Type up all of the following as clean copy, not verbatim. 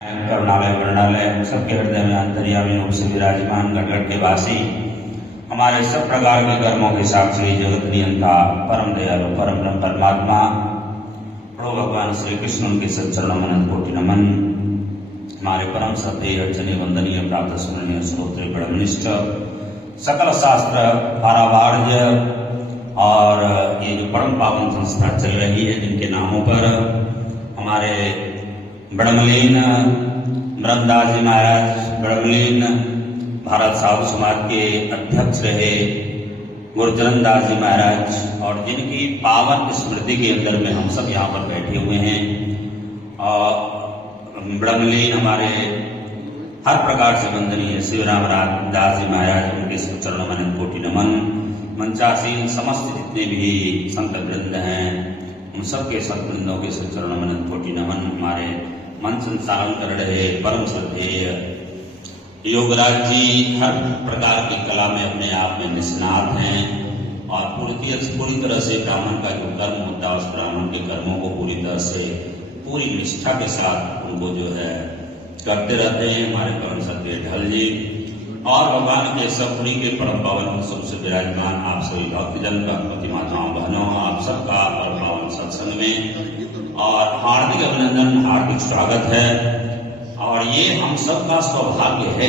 करुणालय वर्णालय सबके हृदय में अंतर्यामी रूप से विराजमान गढ़ के वासी हमारे सब प्रकार के कर्मों के साक्षी जगत नियंता परम दयालु परम ब्रह्म परमात्मा प्रभु भगवान श्री कृष्ण उनके सच्चरणों में अनंत कोटि नमन। हमारे परम सत्य अर्चनीय वंदनीय प्राप्त स्मरणीय श्रोत्र ब्रह्मनिष्ठ सकल शास्त्र पारावार्य और ये जो परम पावन संस्था चल रही है जिनके नामों पर हमारे बड़मलीन ब्रह्मदास जी महाराज बड़मलीन भारत साधु समाज के अध्यक्ष रहे गुरुचरण दास जी महाराज और जिनकी पावन स्मृति के अंदर में हम सब यहाँ पर बैठे हुए हैं और बड़मलीन हमारे हर प्रकार से वंदनीय शिवराम दास जी महाराज उनके चरणों में अनंत कोटि नमन। मंचासीन समस्त जितने भी संत वृंद हैं उन सबके सतवृंदों के चरणों में अनंत कोटि नमन। हमारे मन संचालन कर रहे परम श्रद्धेय योगराज जी हर प्रकार की कला में अपने आप में निष्णात हैं और पूरी तरह से ब्राह्मण का जो कर्म होता है उस ब्राह्मण के कर्मों को पूरी तरह से पूरी निष्ठा के साथ उनको जो है करते रहते हैं। हमारे परम श्रद्धेय ढल जी और भगवान के सपुरी के परम पावन सबसे विराजमान आप सभी भक्तजन गणपति माताओं बहनों आप सबका परम पावन सत्संग में और हार्दिक अभिनंदन हार्दिक स्वागत है। और ये हम सबका सौभाग्य है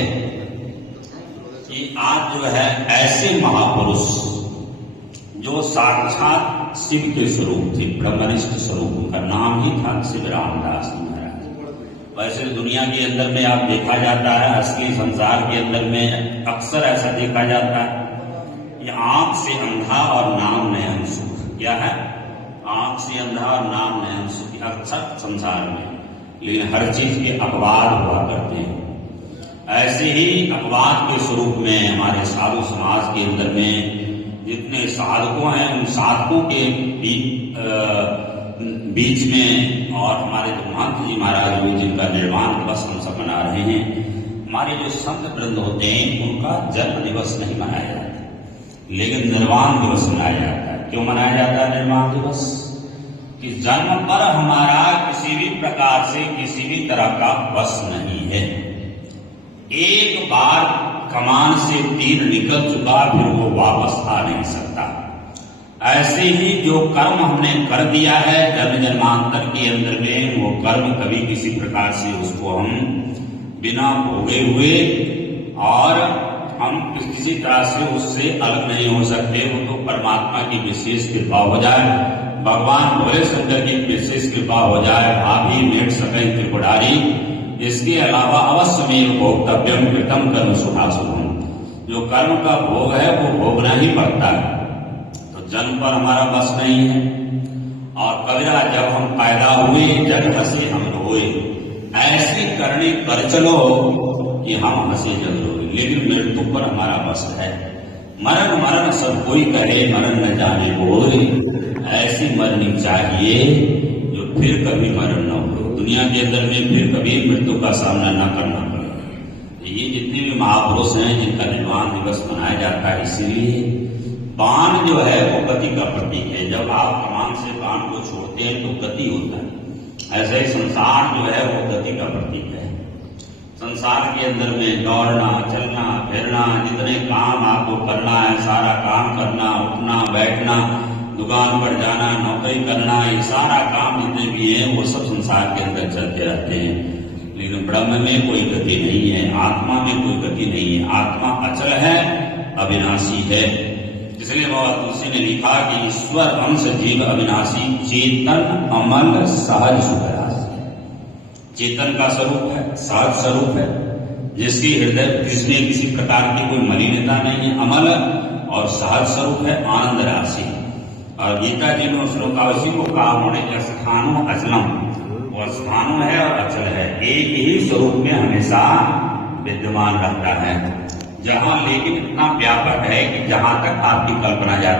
कि आज जो है ऐसे महापुरुष जो साक्षात शिव के स्वरूप थे ब्रह्मनिष्ठ स्वरूप उनका नाम ही था शिवराम दास महाराज। वैसे दुनिया के अंदर में आप देखा जाता है असली संसार के अंदर में अक्सर ऐसा देखा जाता है ये आंख से अंधा और नाम नयन सुख। क्या है? आंख से अंधा और नाम नयन सुख अक्सर संसार में, लेकिन हर चीज के अपवाद हुआ करते हैं। ऐसे ही अपवाद के स्वरूप में हमारे साधु समाज के अंदर में जितने साधकों हैं उन साधकों के बीच में और हमारे जो महंत जी महाराज हुए जिनका निर्वाण दिवस हम सब मना रहे हैं, हमारे जो संत वृंद होते हैं उनका जन्म दिवस नहीं मनाया जाता लेकिन निर्वाण दिवस मनाया जाता है। क्यों मनाया जाता है निर्वाण दिवस? कि जन्म पर हमारा किसी भी प्रकार से किसी भी तरह का बस नहीं है। एक बार कमान से तीर निकल चुका फिर वो वापस आ नहीं सकता। ऐसे ही जो कर्म हमने कर दिया है जन्म जन्मांतर के अंदर में वो कर्म कभी किसी प्रकार से उसको हम बिना भोगे हुए और हम किसी तरह से उससे अलग नहीं हो सकते। वो तो परमात्मा की विशेष कृपा हो जाए, भगवान भोले शंकर की विशेष कृपा हो जाए, भाभी मेट सके त्रिपुरारी। इसके अलावा अवश्य में भोक्तव्यम कृतम कर्म शुभाशुभम, जो कर्म का भोग है वो भोगना ही पड़ता है। तो जन्म पर हमारा बस नहीं है और कबीरा जब हम पैदा हुए जग हंसी हम रोए, ऐसी करनी कर चलो कि हम हंसी जग रोए, लेकिन मृत्यु पर हमारा बस है। मरण मरण सब कोई करे मरण न जाने बोले, ऐसी मरनी चाहिए जो फिर कभी मरण न हो, दुनिया के अंदर में फिर कभी मृत्यु का सामना न करना पड़े। ये जितने भी महापुरुष हैं जिनका निर्वाण दिवस मनाया जाता है, इसीलिए बाण जो है वो गति का प्रतीक है। जब आप कमान से बाण को छोड़ते हैं तो गति होता है, ऐसे ही संसार जो है वो गति का प्रतीक है। संसार के अंदर में दौड़ना चलना फिरना जितने काम आपको करना है सारा काम करना, उठना बैठना, दुकान पर जाना, नौकरी करना, ये सारा काम जितने भी हैं वो सब संसार के अंदर चलते रहते हैं। लेकिन ब्रह्म में कोई गति नहीं है, आत्मा में कोई गति नहीं है। आत्मा अचल है, अविनाशी है। इसलिए बाबा तुलसी ने लिखा कि ईश्वर अंश जीव अविनाशी चेतन अमल सहज सुखराश। चेतन का स्वरूप है, सहज स्वरूप है, जिसकी हृदय जिसमें किसी प्रकार की कोई मलिनता नहीं है, अमल और सहज स्वरूप है, आनंद राशि। और गीता जी में श्लोकावशी को कहा उन्होंने स्थानो अचलम, और स्थानो है और अचल है, एक ही स्वरूप में हमेशा विद्यमान रहता है। जहां लेकिन इतना व्यापक है कि जहां तक आपकी कल्पना जाती